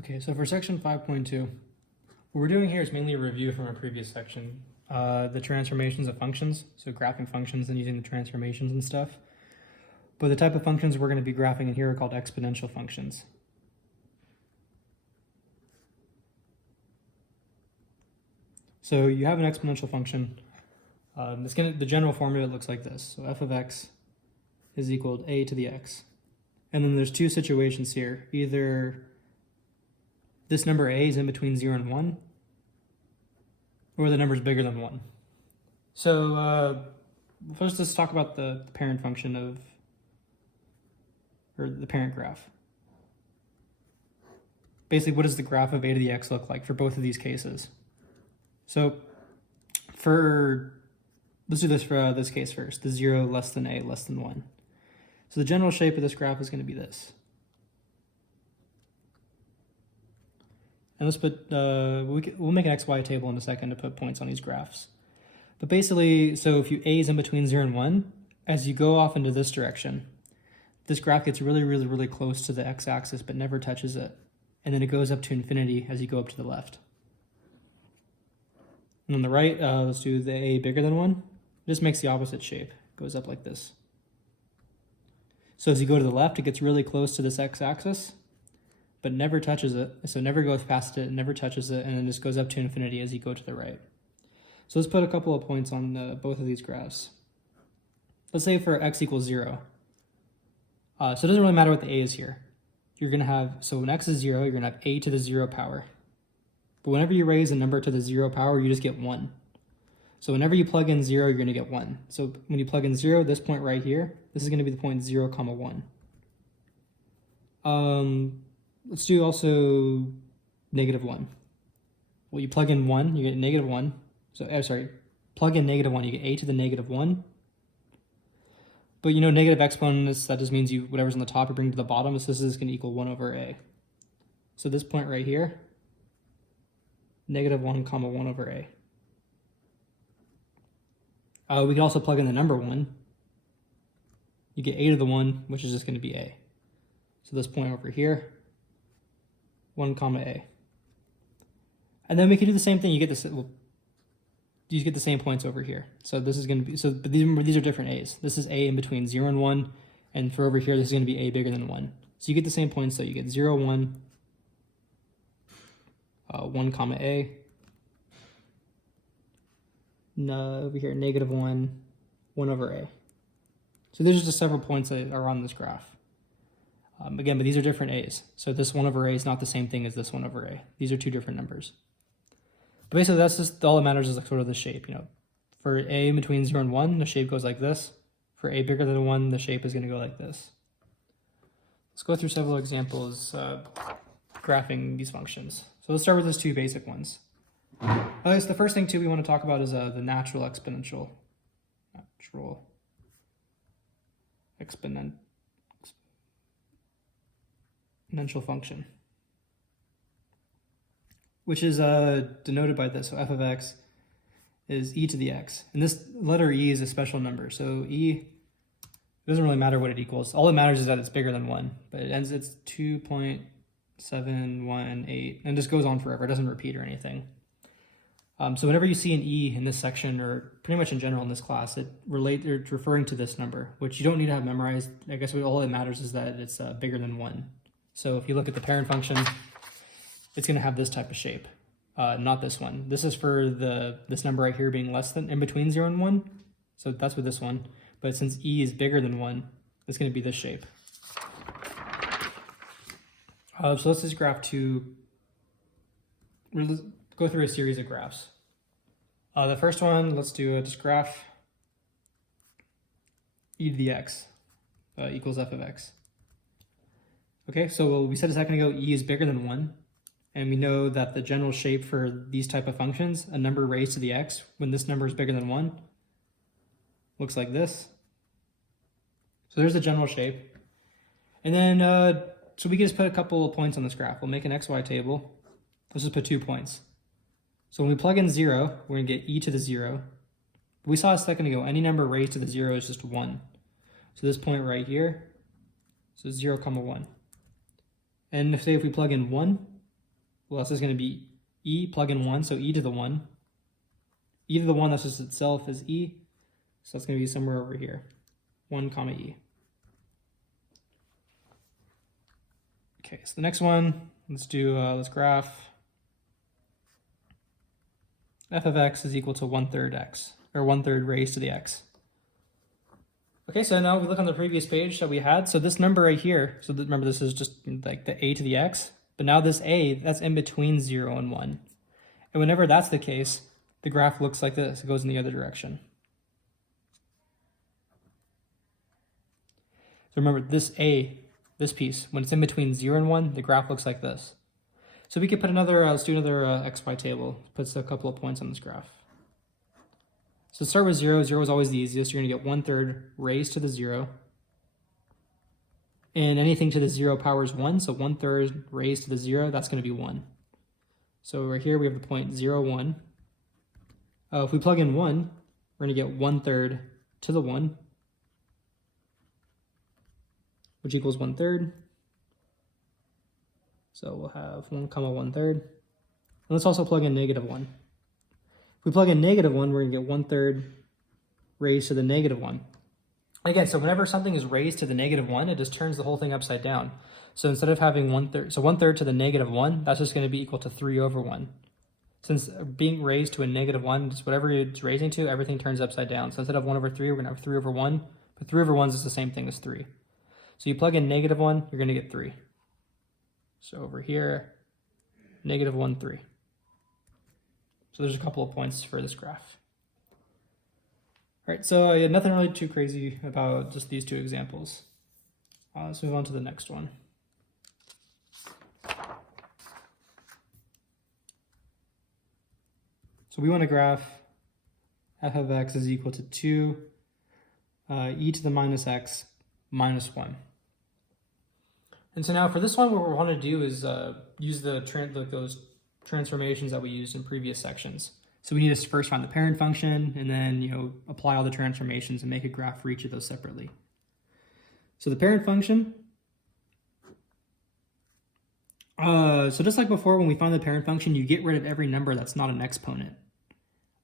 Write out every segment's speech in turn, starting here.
Okay, so for section 5.2, what we're doing here is mainly a review from a previous section. The transformations of functions, so graphing functions and using the transformations and stuff. But the type of functions we're going to be graphing in here are called exponential functions. So you have an exponential function. The general formula looks like this. So f of x is equal to a to the x. And then there's two situations here. Either this number a is in between 0 and 1, or the number is bigger than 1. So first let's talk about the parent function of, or the parent graph. Basically, what does the graph of a to the x look like for both of these cases? So let's do this for this case first, the 0 less than a less than 1. So the general shape of this graph is going to be this. And let's put, we'll make an XY table in a second to put points on these graphs. But basically, so if a is in between 0 and 1, as you go off into this direction, this graph gets really close to the x-axis but never touches it. And then it goes up to infinity as you go up to the left. And on the right, let's do the a bigger than 1. It just makes the opposite shape. It goes up like this. So as you go to the left, it gets really close to this x-axis, but never touches it. So it never goes past it, never touches it, and then just goes up to infinity as you go to the right. So let's put a couple of points on both of these graphs. Let's say for x equals 0. So it doesn't really matter what the a is here. You're going to have, so when x is 0, you're going to have a to the 0 power. But whenever you raise a number to the 0 power, you just get 1. So whenever you plug in 0, you're going to get 1. So when you plug in 0, this point right here, this is going to be the point 0, 1. Let's do also negative 1. Well, you plug in 1, you get negative 1. So, plug in negative 1, you get a to the negative 1. But you know, negative exponents, that just means whatever's on the top, you bring to the bottom. So this is going to equal 1 over a. So this point right here, negative 1, 1 over a. We can also plug in the number 1. You get a to the 1, which is just going to be a. So this point over here, 1, a. And then we can do the same thing. You get this. Well, you get the same points over here. So this is going to be, so but these are different a's. This is a in between 0 and 1, and for over here, this is going to be a bigger than 1. So you get the same points. So you get 0, 1, 1, a. Over here, negative 1, 1 over a. So there's just several points that are on this graph. Again, but these are different a's. So this 1 over a is not the same thing as this 1 over a. These are two different numbers. But basically, that's just all that matters is like sort of the shape. You know, for a in between 0 and 1, the shape goes like this. For a bigger than 1, the shape is going to go like this. Let's go through several examples graphing these functions. So let's start with those two basic ones. So the first thing too we want to talk about is the natural exponential function, which is denoted by this. So f of x is e to the x, and this letter e is a special number. So e, it doesn't really matter what it equals. All that matters is that it's bigger than 1, but it's 2.718, and just goes on forever. It doesn't repeat or anything. So whenever you see an e in this section, or pretty much in general in this class, it's referring to this number, which you don't need to have memorized. I guess all that matters is that it's bigger than 1. So if you look at the parent function, it's going to have this type of shape, not this one. This is for this number right here being less than, in between 0 and 1. So that's with this one. But since e is bigger than 1, it's going to be this shape. So let's just graph go through a series of graphs. The first one, let's do just graph e to the x equals f of x. Okay, so we said a second ago e is bigger than 1, and we know that the general shape for these type of functions, a number raised to the x, when this number is bigger than 1, looks like this. So there's the general shape. And then, so we can just put a couple of points on this graph. We'll make an xy table. Let's just put 2 points. So when we plug in 0, we're going to get e to the 0. We saw a second ago, any number raised to the 0 is just 1. So this point right here, so 0, 1. And if we plug in 1, well, this is going to be e, plug in 1, so e to the 1. E to the 1, that's just itself, is e. So that's going to be somewhere over here, 1 comma e. Okay, so the next one, let's graph f of x is equal to 1/3 x, or 1/3 raised to the x. Okay, so now we look on the previous page that we had. So this number right here, so remember this is just like the a to the x, but now this a, that's in between 0 and 1. And whenever that's the case, the graph looks like this. It goes in the other direction. So remember this a, this piece, when it's in between 0 and 1, the graph looks like this. So we could put another, let's do another xy table. Puts a couple of points on this graph. So start with 0. 0 is always the easiest. You're going to get 1/3 raised to the 0. And anything to the 0 power is 1. So 1/3 raised to the 0, that's going to be 1. So over here we have the point 0, 1. If we plug in 1, we're going to get 1/3 to the 1, which equals 1/3. So we'll have 1 comma 1/3. And let's also plug in -1. If we plug in -1, we're going to get 1/3 raised to the -1. Again, so whenever something is raised to the -1, it just turns the whole thing upside down. So instead of having 1/3, so 1/3 to the -1, that's just going to be equal to 3/1. Since being raised to a -1, just whatever it's raising to, everything turns upside down. So instead of 1/3, we're going to have 3/1, but 3/1 is the same thing as 3. So you plug in -1, you're going to get 3. So over here, -1, 3. So there's a couple of points for this graph. All right, so nothing really too crazy about just these two examples. Let's move on to the next one. So we want to graph f of x is equal to 2 e to the minus x minus 1. And so now for this one, what we want to do is use those transformations that we used in previous sections. So we need to first find the parent function and then apply all the transformations and make a graph for each of those separately. So the parent function, so just like before, when we find the parent function, you get rid of every number that's not an exponent.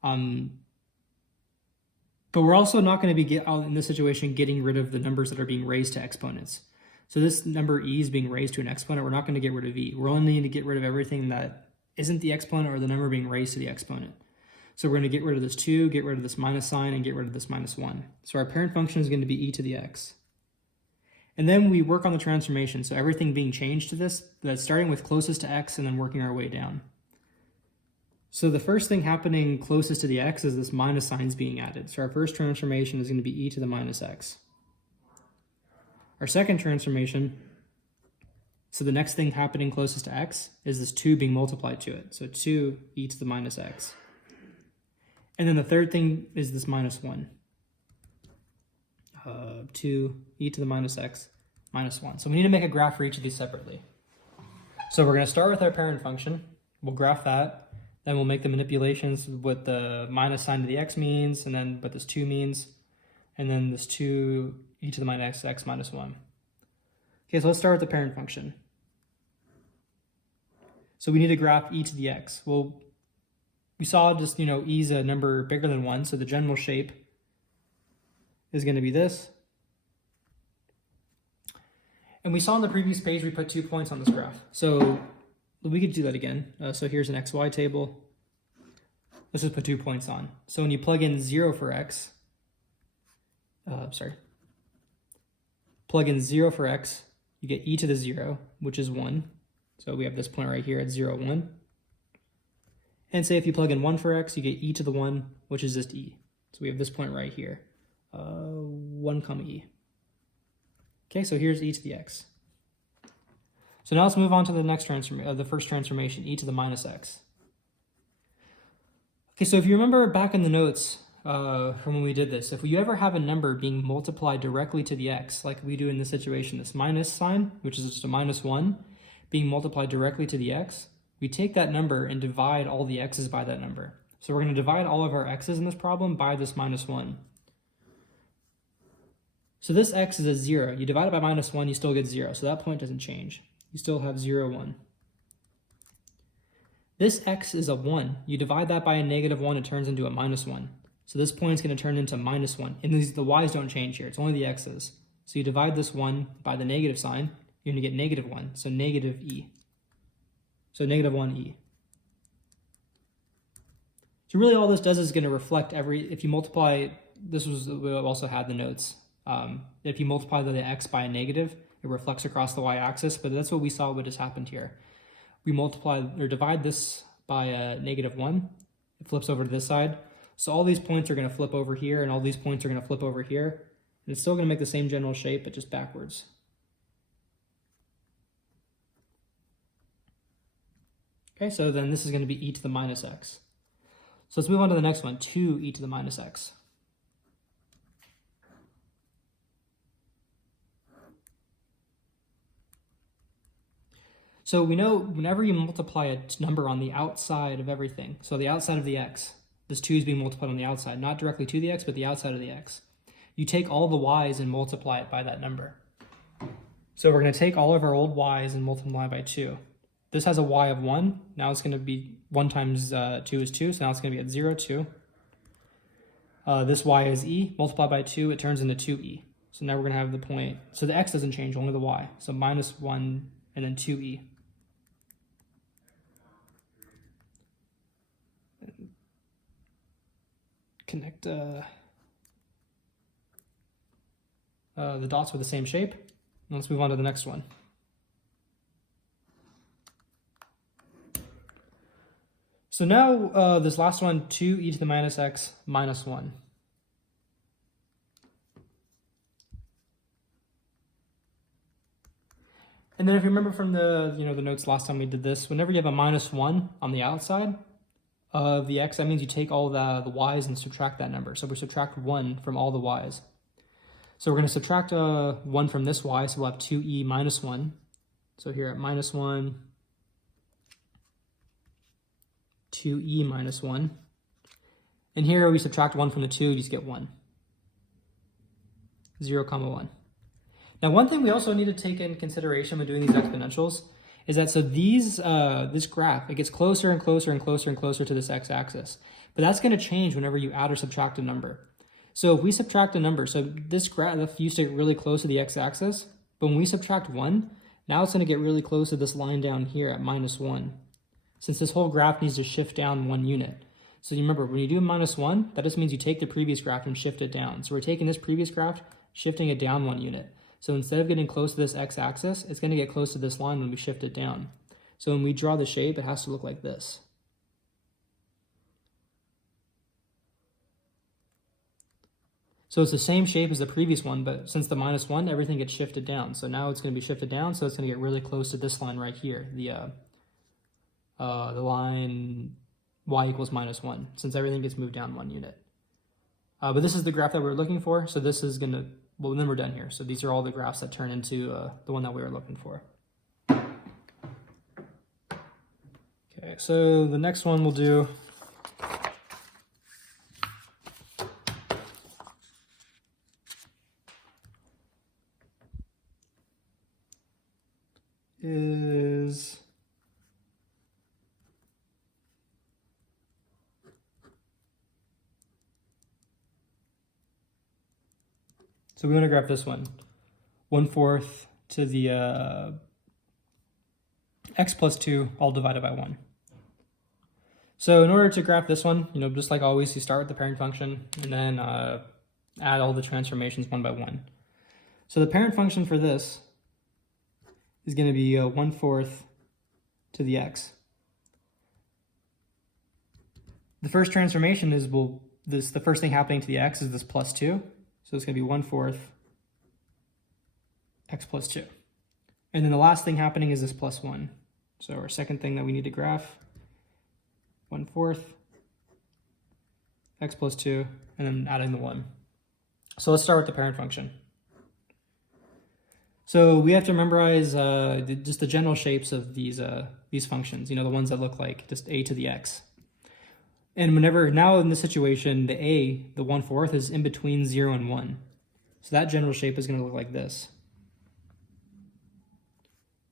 But we're also not going to be in this situation getting rid of the numbers that are being raised to exponents. So this number e is being raised to an exponent. We're not going to get rid of e. We're only going to get rid of everything that isn't the exponent or the number being raised to the exponent. So we're going to get rid of this 2, get rid of this minus sign, and get rid of this minus 1. So our parent function is going to be e to the x. And then we work on the transformation. So everything being changed to this, that's starting with closest to x and then working our way down. So the first thing happening closest to the x is this minus signs being added. So our first transformation is going to be e to the minus x. Our second transformation, so the next thing happening closest to x is this 2 being multiplied to it. So 2 e to the minus x. And then the third thing is this minus 1. 2 e to the minus x minus 1. So we need to make a graph for each of these separately. So we're going to start with our parent function. We'll graph that. Then we'll make the manipulations with what the minus sign to the x means, and then what this 2 means, and then this 2 e to the minus x minus 1. Okay, so let's start with the parent function. So we need to graph e to the x. Well, we saw just, e is a number bigger than 1, so the general shape is going to be this. And we saw on the previous page we put 2 points on this graph. So we could do that again. So here's an xy table. Let's just put 2 points on. So when you plug in 0 for x, plug in 0 for x, you get e to the 0, which is 1. So we have this point right here at 0, 1. And say if you plug in 1 for x, you get e to the 1, which is just e. So we have this point right here, 1 comma e. Okay, so here's e to the x. So now let's move on to the next the first transformation, e to the minus x. Okay, so if you remember back in the notes from when we did this, if you ever have a number being multiplied directly to the x, like we do in this situation, this minus sign, which is just a minus 1, being multiplied directly to the x, we take that number and divide all the x's by that number. So we're going to divide all of our x's in this problem by this minus 1. So this x is a 0. You divide it by minus 1, you still get 0. So that point doesn't change. You still have 0, 1. This x is a 1. You divide that by a -1, it turns into a -1. So this point is going to turn into -1. And the y's don't change here. It's only the x's. So you divide this 1 by the negative sign, you're going to get -1. So negative e. So -1e. So really all this does is going to reflect if you multiply, we also had the notes. If you multiply the x by a negative, it reflects across the y-axis, but that's what we saw what just happened here. We multiply or divide this by a -1, it flips over to this side. So all these points are going to flip over here, and all these points are going to flip over here. And it's still going to make the same general shape, but just backwards. Okay, so then this is going to be e to the minus x. So let's move on to the next one, 2e to the minus x. So we know whenever you multiply a number on the outside of everything, so the outside of the x, this 2 is being multiplied on the outside, not directly to the x, but the outside of the x. You take all the y's and multiply it by that number. So we're going to take all of our old y's and multiply by 2. This has a y of 1. Now it's going to be 1 times 2 is 2, so now it's going to be at 0, 2. This y is e. Multiplied by 2, it turns into 2e. So now we're going to have the point. So the x doesn't change, only the y. So -1 and then 2e. Connect the dots with the same shape. And let's move on to the next one. So now this last one, 2e to the minus x minus 1. And then if you remember from the notes last time we did this, whenever you have a -1 on the outside of the x, that means you take all the y's and subtract that number. So we subtract 1 from all the y's. So we're going to subtract 1 from this y, so we'll have 2e minus 1. So here at -1, 2e minus 1. And here we subtract 1 from the 2, you just get 1. 0, 1. Now one thing we also need to take in consideration when doing these exponentials is that this graph, it gets closer and closer and closer and closer to this x-axis. But that's going to change whenever you add or subtract a number. So if we subtract a number, so this graph used to get really close to the x-axis, but when we subtract 1, now it's going to get really close to this line down here at -1. Since this whole graph needs to shift down 1 unit. So you remember, when you do -1, that just means you take the previous graph and shift it down. So we're taking this previous graph, shifting it down 1 unit. So instead of getting close to this x-axis, it's going to get close to this line when we shift it down. So when we draw the shape, it has to look like this. So it's the same shape as the previous one, but since the -1, everything gets shifted down. So now it's going to be shifted down, so it's going to get really close to this line right here, the line y equals -1, since everything gets moved down 1 unit. But this is the graph that we're looking for, so this is going to, well, then we're done here. So these are all the graphs that turn into the one that we were looking for. Okay, so the next one we'll do is so we want to graph this one, 1/4 to the x plus 2 all divided by 1. So in order to graph this one, just like always, you start with the parent function and then add all the transformations 1 by 1. So the parent function for this is going to be 1/4 to the x. The first transformation is, the first thing happening to the x is this plus 2. So it's going to be 1/4 x plus 2. And then the last thing happening is this plus 1. So our second thing that we need to graph, 1/4 x plus 2, and then adding the 1. So let's start with the parent function. So we have to memorize just the general shapes of these functions, the ones that look like just a to the x. And now in this situation, the 1/4 is in between 0 and 1. So that general shape is going to look like this.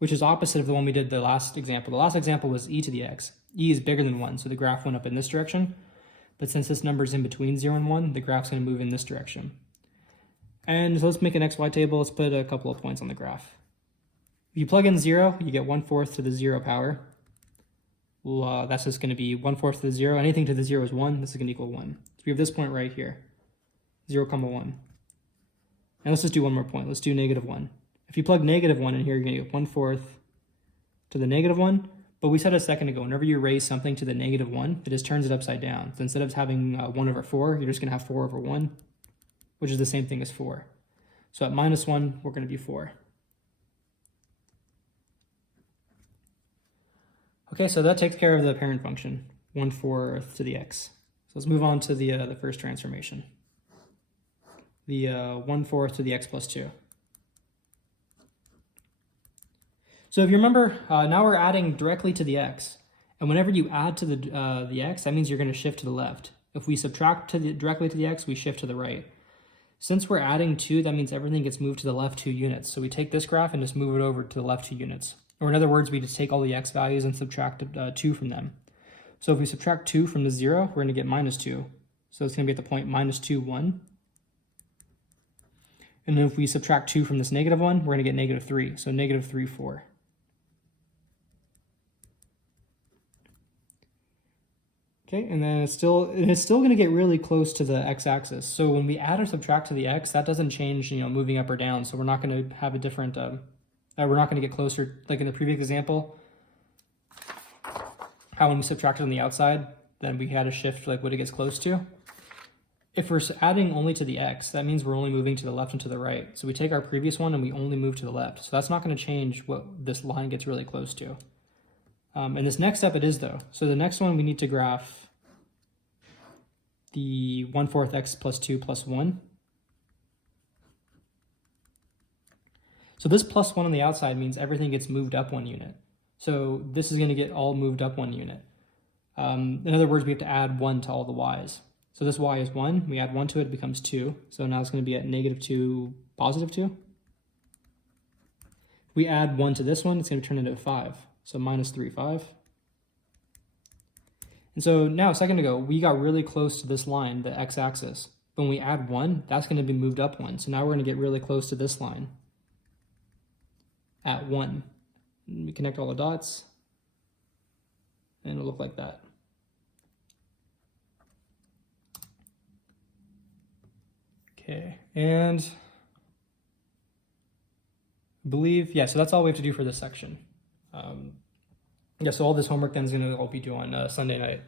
which is opposite of the one we did the last example. The last example was e to the x. E is bigger than 1, so the graph went up in this direction. But since this number is in between 0 and 1, the graph's going to move in this direction. And so let's make an xy table. Let's put a couple of points on the graph. If you plug in 0, you get 1/4 to the 0 power. Well, that's just going to be 1/4 to the 0. Anything to the 0 is 1. This is going to equal 1. So we have this point right here, 0, 1. And let's just do one more point. Let's do -1. If you plug -1 in here, you're going to get 1/4 to the -1. But we said a second ago, whenever you raise something to the -1, it just turns it upside down. So instead of having 1/4, you're just going to have 4/1, which is the same thing as 4. So at -1, we're going to be 4. Okay, so that takes care of the parent function, 1/4 to the x. So let's move on to the first transformation, the 1/4 to the x plus 2. So if you remember, now we're adding directly to the x. And whenever you add to the x, that means you're going to shift to the left. If we subtract directly to the x, we shift to the right. Since we're adding 2, that means everything gets moved to the left 2 units. So we take this graph and just move it over to the left 2 units. Or in other words, we just take all the x values and subtract 2 from them. So if we subtract 2 from the 0, we're going to get -2. So it's going to be at the point -2, 1. And then if we subtract 2 from this -1, we're going to get -3. So -3, 4. Okay, and then it's still going to get really close to the x-axis. So when we add or subtract to the x, that doesn't change, moving up or down. So we're not going to have a different, we're not going to get closer, like in the previous example, how when we subtracted on the outside, then we had a shift like what it gets close to. If we're adding only to the x, that means we're only moving to the left and to the right. So we take our previous one and we only move to the left. So that's not going to change what this line gets really close to. And this next step it is though. So the next one we need to graph the 1/4 x plus 2 plus 1. So this plus 1 on the outside means everything gets moved up 1 unit. So this is going to get all moved up 1 unit. In other words, we have to add 1 to all the y's. So this y is 1. We add 1 to it, it becomes 2. So now it's going to be at -2, +2. If we add 1 to this one, it's going to turn into 5. So -3, 5. And so now a second ago, we got really close to this line, the x-axis. But when we add 1, that's going to be moved up 1. So now we're going to get really close to this line at 1. And we connect all the dots, and it'll look like that. Okay, and I believe, yeah, so that's all we have to do for this section. Yeah, so all this homework then is going to all be due on Sunday night.